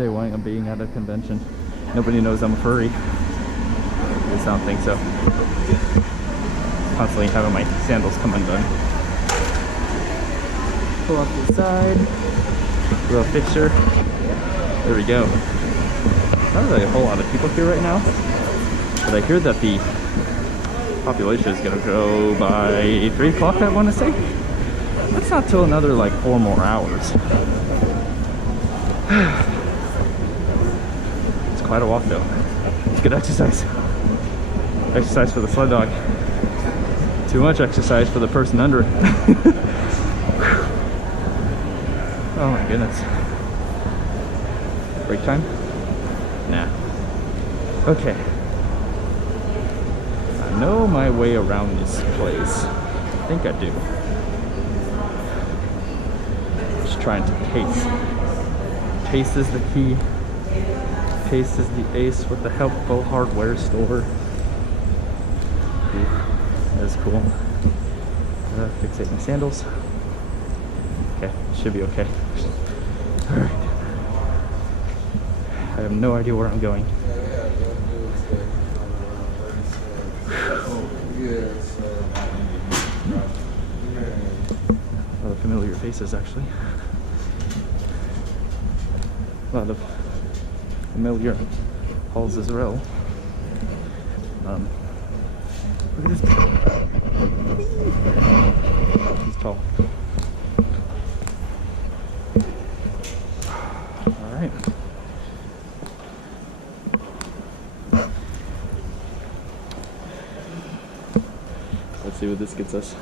birthday while I'm being at a convention. Nobody knows I'm a furry. At least I don't think so. Constantly having my sandals come undone. Pull off to the side. Little fixture. There we go. Not really a whole lot of people here right now, but I hear that the population is gonna go by 3 o'clock, I want to say. That's not till another like 4 more hours. It's quite a walk though. It's good exercise. Exercise for the sled dog. Too much exercise for the person under it. Oh my goodness. Break time? Nah. Okay. I know my way around this place. I think I do. Just trying to pace. Pace is the key. Pace is the ace with the helpful hardware store. Ooh, that is cool. Fixate my sandals. Okay, should be okay. Alright. I have no idea where I'm going. A lot of familiar faces, actually. A lot of familiar halls as well. Look at this guy. He's tall. Alright. Let's see what this gets us.